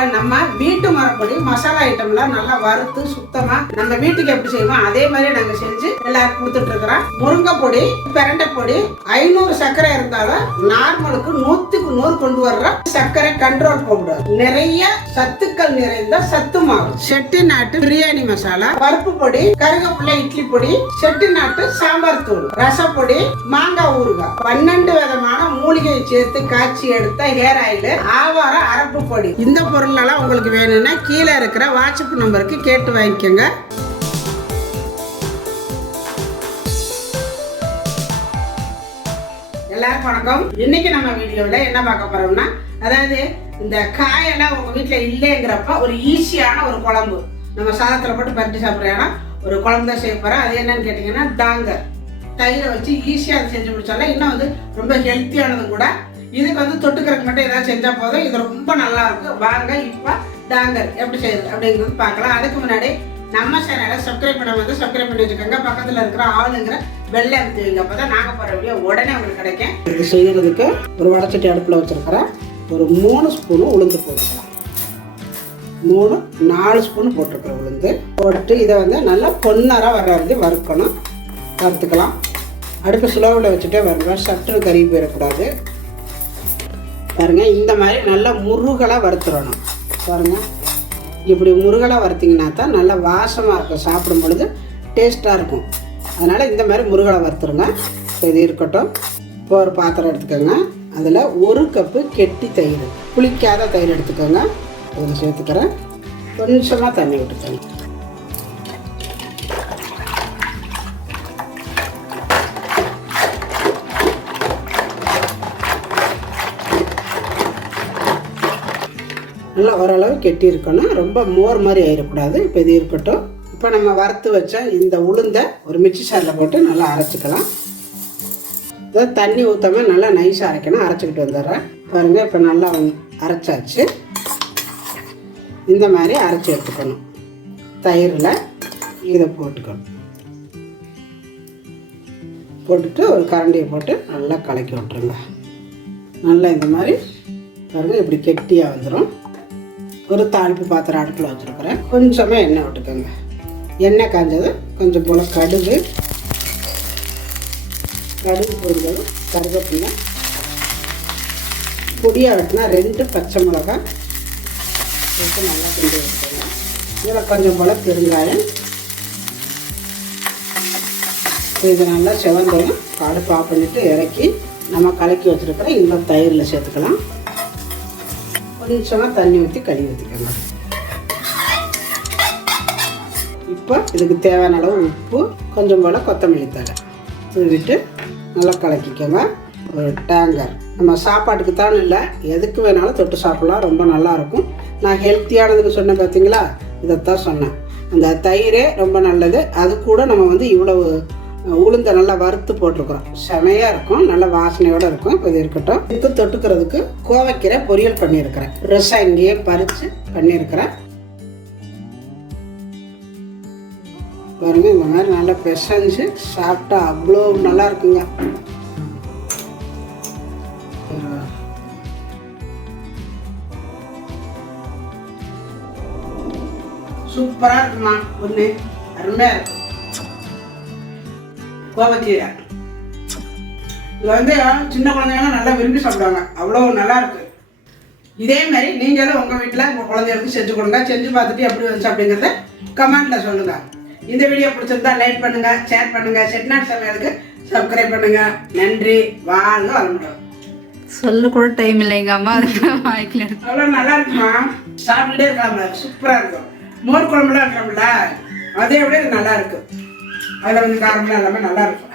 இப்போ நம்ம வீட்டு முறைப்படி மசாலா ஐட்டம்லாம் நல்லா வறுத்து சுத்தமாக நம்ம வீட்டுக்கு எப்படி செய்வோம் அதே மாதிரி நாங்கள் செஞ்சு எல்லாருக்கும் கொடுத்துட்டு இருக்கிறோம். முருங்கை பொடி பிரண்டை பொடி ஐநூறு சர்க்கரை இருந்தாலும் நார்மலுக்கு நூற்றுக்கு நூறு கொண்டு வர்ற சர்க்கரை கண்ட்ரோல் பவுடர் நிறைய சத்துக்கள் நிறைந்த சத்து மாவு. செட்டி நாட்டு பிரியாணி மசாலா பருப்பு பொடி கருகப்புள்ள இட்லி பொடி செட்டி நாட்டு சாம்பார் தூள் ரசப்பொடி மாங்காய் ஊறுகாய். பன்னெண்டு விதமான மூலிகையை சேர்த்து காய்ச்சி எடுத்த ஹேர் ஆயில் ஆவாரம் அரப்பு பொடி. இந்த பொருள் எல்லாம் உங்களுக்கு வேணும்னா கீழே இருக்கிற வாட்ஸ்அப் நம்பருக்கு கேட்டு வாங்கிக்கோங்க. எல்லாருக்கும் வணக்கம். இன்னைக்கு நம்ம வீடியோவில் என்ன பார்க்க போறோம்னா அதாவது இந்த காயெல்லாம் உங்க வீட்டில் இல்லைங்கிறப்ப ஒரு ஈஸியான ஒரு குழம்பு. நம்ம சாதத்தில் போட்டு பரட்டி சாப்பிட்றோம்னா ஒரு குழம்பு தான் செய்ய போறோம் அது என்னன்னு கேட்டிங்கன்னா டாங்கர். தயிரை வச்சு ஈஸியாக அதை செஞ்சு முடிச்சாலும் இன்னும் வந்து ரொம்ப ஹெல்த்தியானது கூட இதுக்கு வந்து தொட்டுக்கிறதுக்கு மட்டும் ஏதாவது செஞ்சால் போதும். இது ரொம்ப நல்லா இருக்கும். வாங்க இப்போ டாங்கர் எப்படி செய்யுது அப்படிங்கிறது பார்க்கலாம். அதுக்கு முன்னாடி நம்ம சேனலை சப்ஸ்கிரைப் பண்ண வந்து சப்ஸ்கிரைப் பண்ணி வச்சுக்கோங்க. பக்கத்தில் இருக்கிற ஆளுங்கிற வெள்ளை அமுத்தி வைங்க. அப்போ தான் நாங்கள் போகிற வீடியோ உடனே உங்களுக்கு கிடைக்கும். இது செய்கிறதுக்கு ஒரு வடச்சட்டி அடுப்பில் வச்சுருக்கிறேன் ஒரு மூணு ஸ்பூனும் உளுந்து போட்டுக்கலாம். மூணு நாலு ஸ்பூன் போட்டிருக்கிறேன் உளுந்து. போட்டு இதை வந்து நல்லா பொன்னராக வர வந்து வறுக்கணும். வறுத்துக்கலாம். அடுப்பு ஸ்லோவில் வச்சுட்டே வரணும் சட்டுன்னு கறி போயிடக்கூடாது. பாருங்க இந்த மாதிரி நல்லா முருகலாக வறுத்துடணும் பாருங்க இப்படி முருகலாக வறுத்திங்கன்னா தான் நல்லா வாசமாக இருக்கும் சாப்பிடும் பொழுது டேஸ்ட்டாக இருக்கும். அதனால் இந்த மாதிரி முருகலை வறுத்துருங்க. இப்போ இது இருக்கட்டும். இப்போ ஒரு பாத்திரம் எடுத்துக்கோங்க. அதில் ஒரு கப்பு கெட்டி தயிர் புளிக்காத தயிர் எடுத்துக்கோங்க. கொஞ்சம் சேர்த்துக்கிறேன். கொஞ்சமாக தண்ணி விட்டுக்கோங்க. நல்லா ஓரளவு கெட்டி இருக்கணும் ரொம்ப மோர் மாதிரி ஆயிடக்கூடாது இப்போ இது இருக்கட்டும். இப்போ நம்ம வறுத்து வச்ச இந்த உளுந்தை ஒரு மிக்சி சாரில் போட்டு நல்லா அரைச்சிக்கலாம். இதை தண்ணி ஊற்றாம நல்லா நைஸாக அரைக்கணும். அரைச்சிக்கிட்டு வந்துடுறேன். பாருங்கள் இப்போ நல்லா அரைச்சாச்சு. இந்த மாதிரி அரைச்சி எடுத்துக்கணும். தயிரில் இதை போட்டுக்கணும். போட்டுட்டு ஒரு கரண்டியை போட்டு நல்லா கலக்கி விட்ருங்க நல்லா இந்த மாதிரி பாருங்கள் இப்படி கெட்டியாக வந்துடும் ஒரு தாளிப்பு பாத்திரம் அடுப்பில் வச்சுருக்குறேன். கொஞ்சமாக எண்ணெய் விட்டுக்கோங்க. எண்ணெய் காஞ்சது கொஞ்சம் போல் கடுகு. கடுகு பொருந்தது கருவேப்பிலை. பொடியாக வெட்டினா ரெண்டு பச்சை மிளகாய். போட்டு நல்லா கொண்டு வச்சுக்கோங்க இதில் கொஞ்சம் போல் பெருங்காயம். இது நல்லா செவந்ததும் அடுப்பு ஆஃப் பண்ணிவிட்டு இறக்கி நம்ம கலக்கி வச்சுருக்கிற இன்னும் தயிரில் சேர்த்துக்கலாம். கொஞ்சமாக தண்ணி ஊற்றி கழுவி ஊற்றிக்கோங்க இப்போ இதுக்கு தேவையான அளவு உப்பு கொஞ்சம் போல் கொத்தமல்லி தழை. தூவிட்டு நல்லா கலக்கிக்கோங்க. ஒரு டேங்கர். நம்ம சாப்பாட்டுக்கு தான் இல்லை எதுக்கு வேணாலும் தொட்டு சாப்பிடலாம் ரொம்ப நல்லாயிருக்கும் நான் ஹெல்த்தியானதுக்கு சொன்னேன் பார்த்தீங்களா இதைத்தான் சொன்னேன். அந்த தயிரே ரொம்ப நல்லது. அது கூட நம்ம வந்து இவ்வளவு உளுந்தை நல்லா வறுத்து போட்டிருக்கிறோம். செமையாக இருக்கும். நல்ல வாசனையோடு இருக்கும். இப்போ இது இருக்கட்டும். இப்போ தொட்டுக்கிறதுக்கு கோவைக்கீரை பொரியல் பண்ணியிருக்கிறேன். ரசம் இங்கேயே பறித்து பண்ணியிருக்கிறேன். பாருங்க இந்த மாதிரி நல்லா பிசைஞ்சு சாப்பிட்டா அவ்வளோ நல்லா இருக்குங்க. சூப்பராக இருக்குமா? ஒன்று அருமையாக இருக்கும். கோவக்கீரை. இது வந்து சின்ன குழந்தைங்க நல்லா விரும்பி சாப்பிடுவாங்க. அவ்வளோ நல்லா இருக்கு. இதே மாதிரி நீங்களும் உங்கள் வீட்டில் உங்கள் குழந்தைகளுக்கு செஞ்சு கொடுங்க. செஞ்சு பார்த்துட்டு எப்படி வந்துச்சு அப்படிங்கிறத கமெண்ட்டில் சொல்லுங்கள் இந்த வீடியோ பிடிச்சிருந்தா லைக் பண்ணுங்கள் ஷேர் பண்ணுங்கள் செட்நாட் சமையலுக்கு சப்ஸ்கிரைப் பண்ணுங்கள் நன்றி. வாழ்க வளமுடன். சொல்ல கூட டைம் இல்லை எங்க அம்மா வாய்க்கல. அவ்வளோ நல்லா இருக்குமா? சாப்பிட்டுட்டே இருக்கலாம்ல சூப்பராக இருக்கும். மோர் குழம்புலாம் இருக்கிறோம்ல அதே விட இது நல்லா இருக்கு. அதில் வந்து காரம்லாம் எல்லாமே நல்லா இருக்கும்.